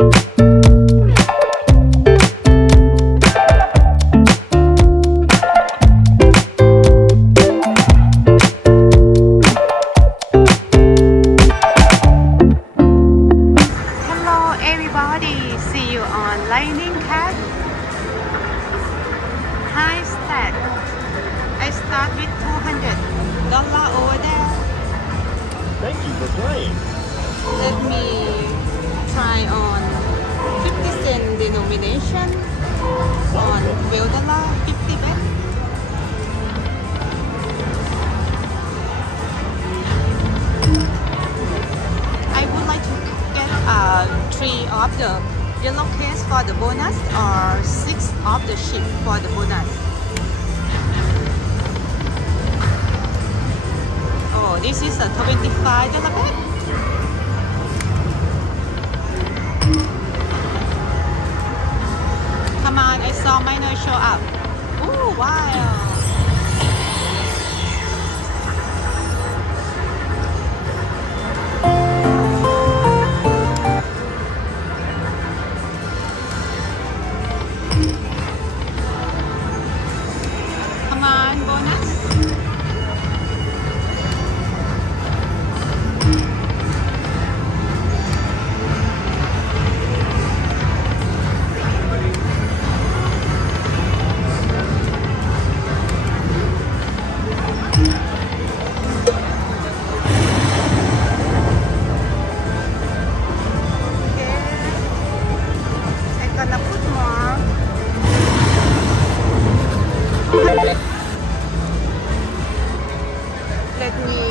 Hello everybody, see you on Lightning Cat. High stack. I start with $200 over there. Thank you for playing. Let me try on 50 cent denomination on $12 50 bet. I would like to get 3 of the yellow case for the bonus or 6 of the chip for the bonus. Oh, this is a $25 bet. Come on, I saw minor show up. Oh, wow. Come on, bonus. I'm gonna put more. 100. Let me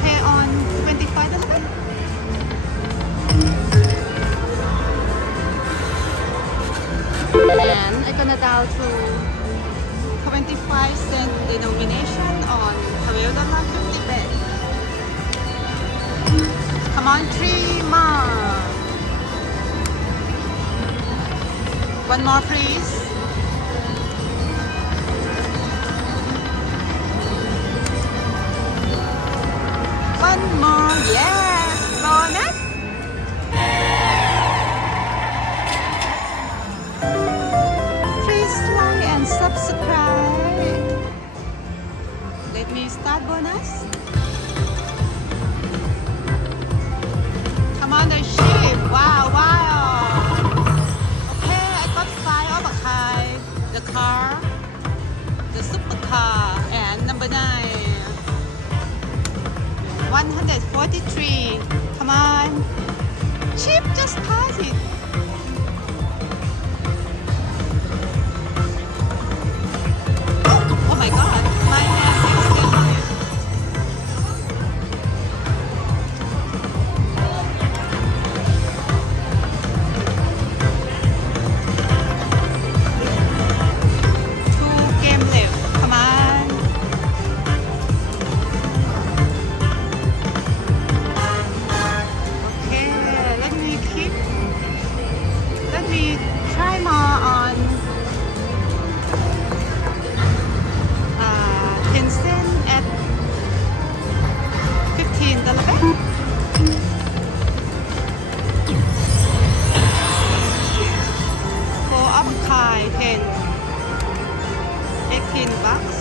pay on $25. And I'm gonna down to 25 cent denomination on $12.50 bet. Come on, 3 more. One more, please. One more, yes, bonus. Please like and subscribe. Let me start bonus. Come on, the sheep. Wow, wow. Okay, I got 5 of a kind. The car, the supercar, and number 9. 143. Come on. Chip, just pass it. Oh my god, my hand accidentally. Two game left. Come on. Okay, let me try more on 10 cent at $15 bet. Four of Kai 10, 18 bucks.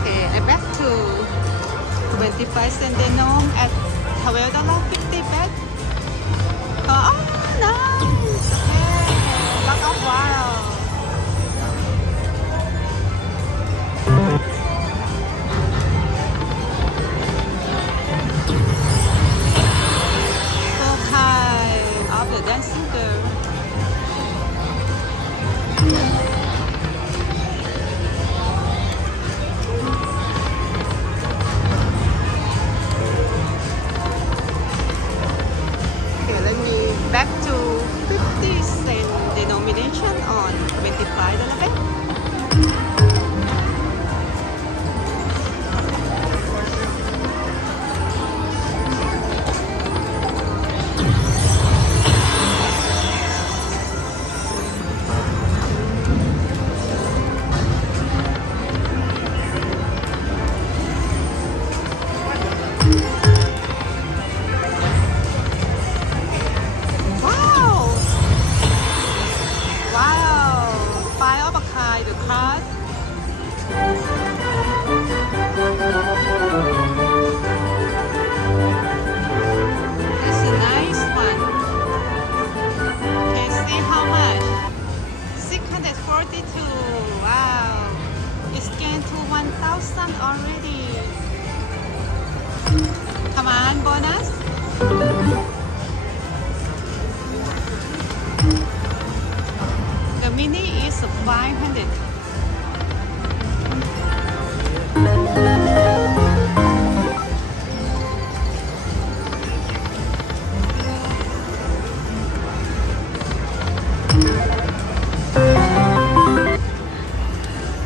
Okay, I back to 25 cent denom at $12.50 bet. Oh, nice. Okay, lock of wow. Four kind of the dancing girl. 1,000 already. Come on, bonus. The mini is 500.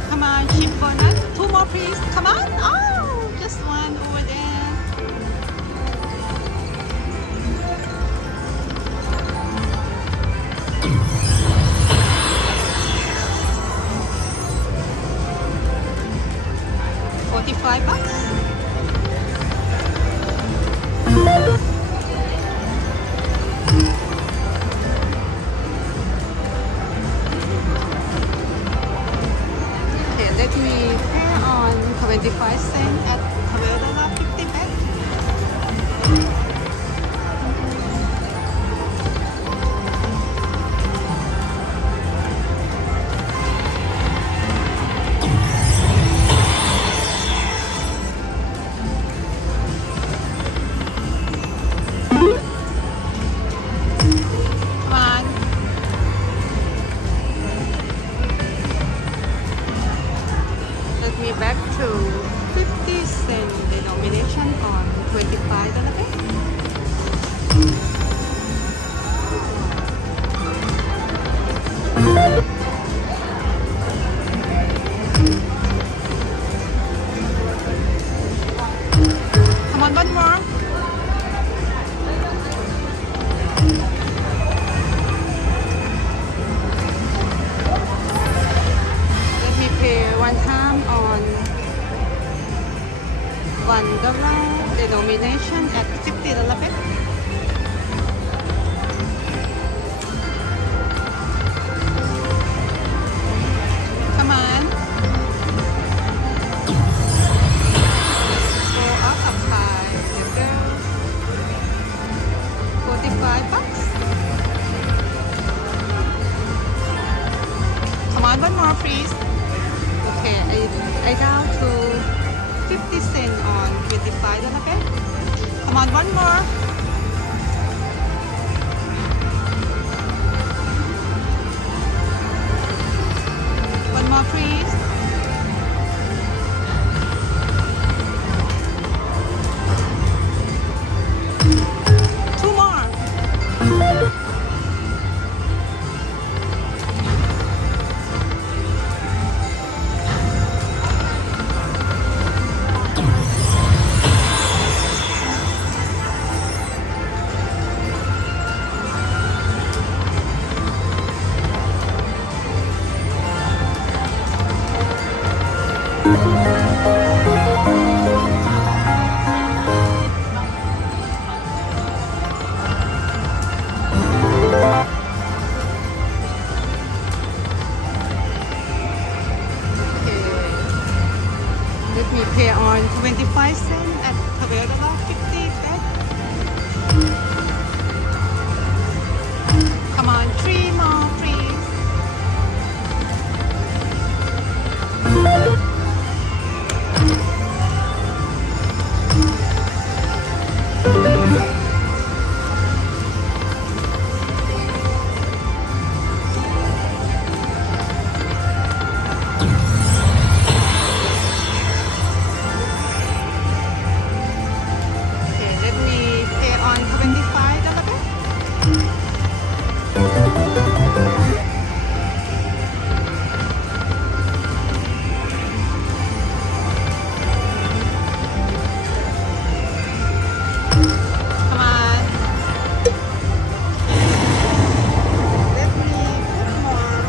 Come on, chip bonus. 2 more please. Come on. Oh, just one over there. $45. Okay, let me pay on 25 cents at $12.50 back. Come on. Let me back to 50 cent denomination on $25 back. Come on, one more. Let me pay one time on $1 denomination at $50 back. Come on. Go up high. Let's go. $45. Come on, one more please. Okay, I down to 50 cents on $25 back. Come on, one more. One more please. Two more. Let me pay on 25 cents at $12.50 back. Come on, 3 more please. Okay, let me pay on $25 back. Come on. Let me put more.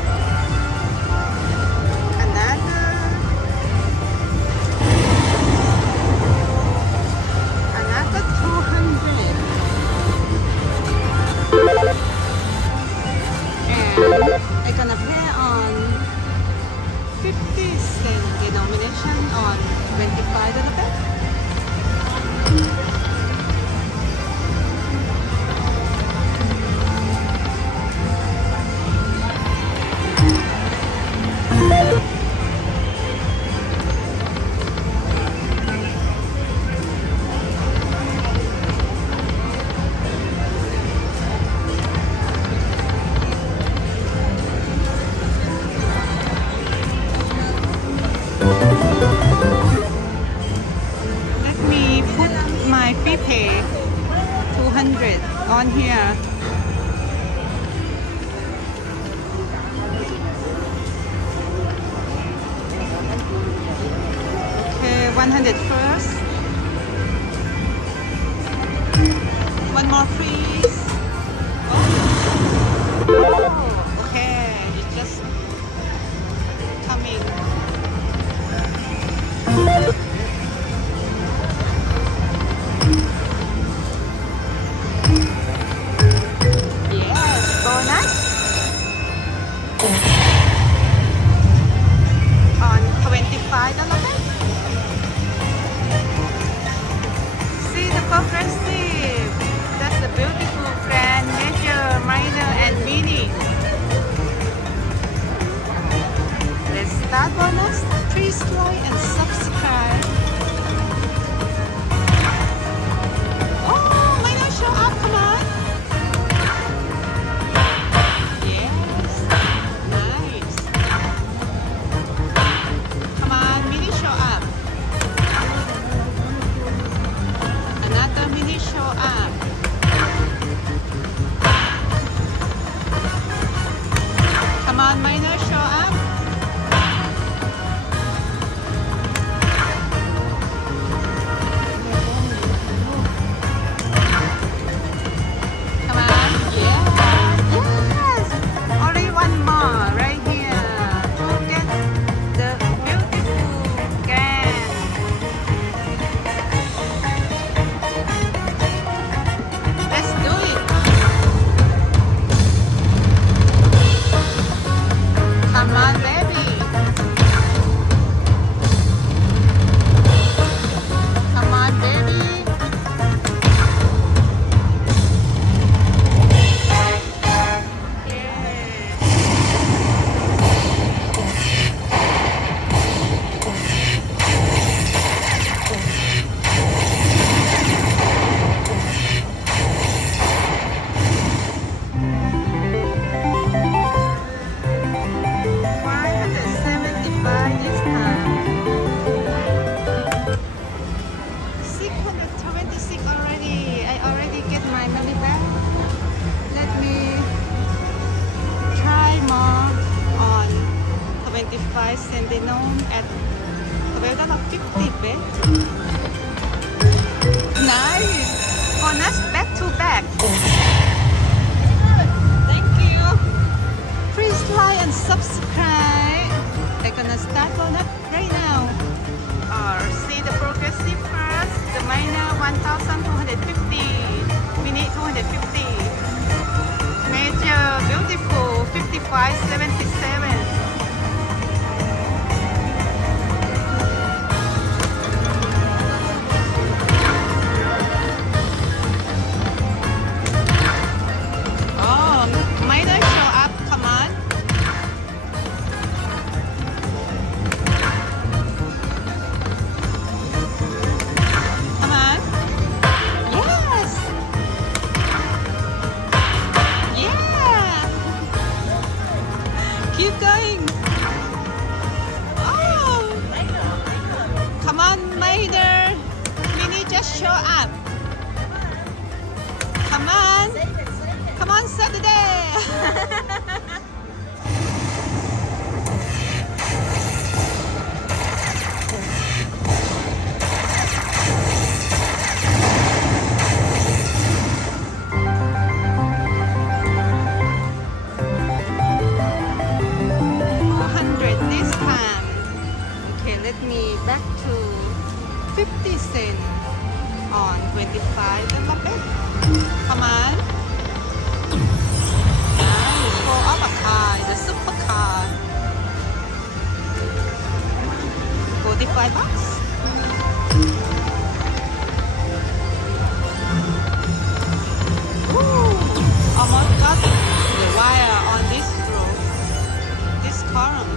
Another 200. And I'm gonna pay on 50 cent denomination on $25 back. 200 on here. Okay, 100 first. One more, please. Oh, okay, it's just coming. Yes, bonus. On $25. See the progressive. That's the beautiful grand, major, minor, and mini. Let's start bonus. Please like and subscribe. Oh, minor show up, come on. Yes, nice. Come on, mini show up. Another mini show up. Come on, minor show up. Come on, yes, yes. Only one more right here. Look at the beautiful grand. Let's do it. Come on, baby. Come on, baby. This time. 626 already. I already get my money back. Let me try more on 25 Centinome at $12.50 bet. Nice. Bonus back to back. Thank you. Please like and subscribe. They're gonna start bonus right now. Or see the progressive first. The minor 1,250. Mini 250. Major beautiful 55.77. Oh, minor show up. Come on. Come on. Yes. Yeah. Keep going. Oh. Come on, minor. Mini just show up. Come on. Come on, Saturday. This time. Okay, let me back to 50 cent on 25 and up it. Come on. Nice. Pull up a car, the super car. $45. Ooh, almost got the wire on this row. This column.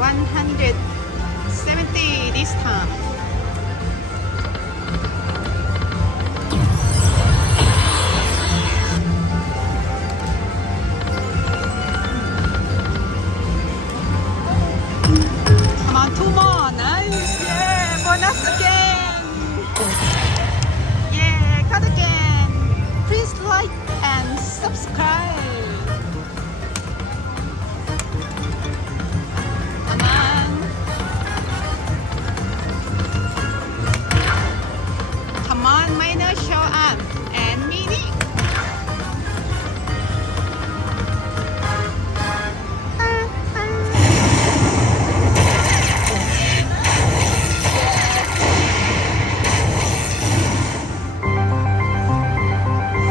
170 this time. Come on, two more. Nice. Yeah, bonus again. Yeah, start again. Please like and subscribe. Come on. Come on, minor, show up. And mini.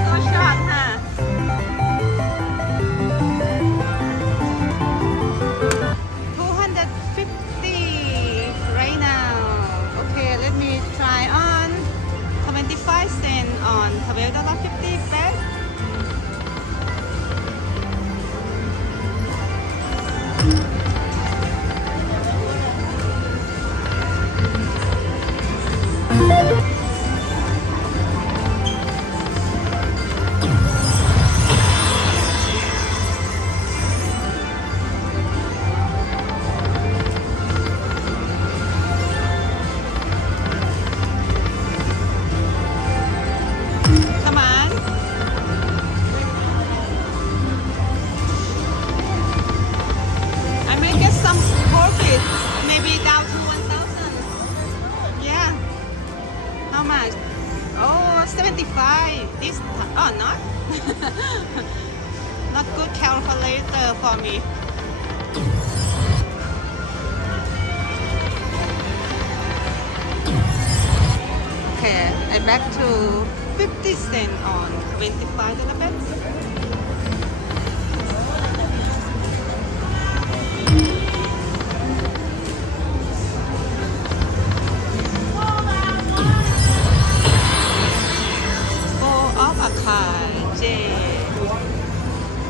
So short, huh? 250 right now. Okay, let me try on 25 cents on $12.50 back. Come on. I may get some profit, maybe down to 1,000. Yeah. How much? Oh, 75. This time. Oh, not. Not good calculator for me. Okay, I'm back to 50 cents on $25 bets. Four of a card, J.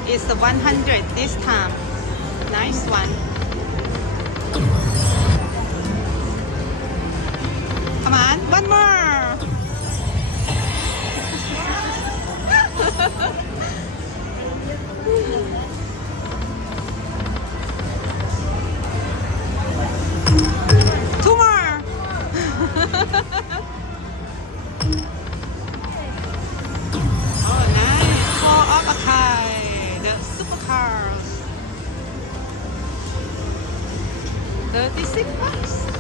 It's the 100 this time. Nice one. Come on, one more. Two more. Oh, nice. Four of a kind. The supercars. $36.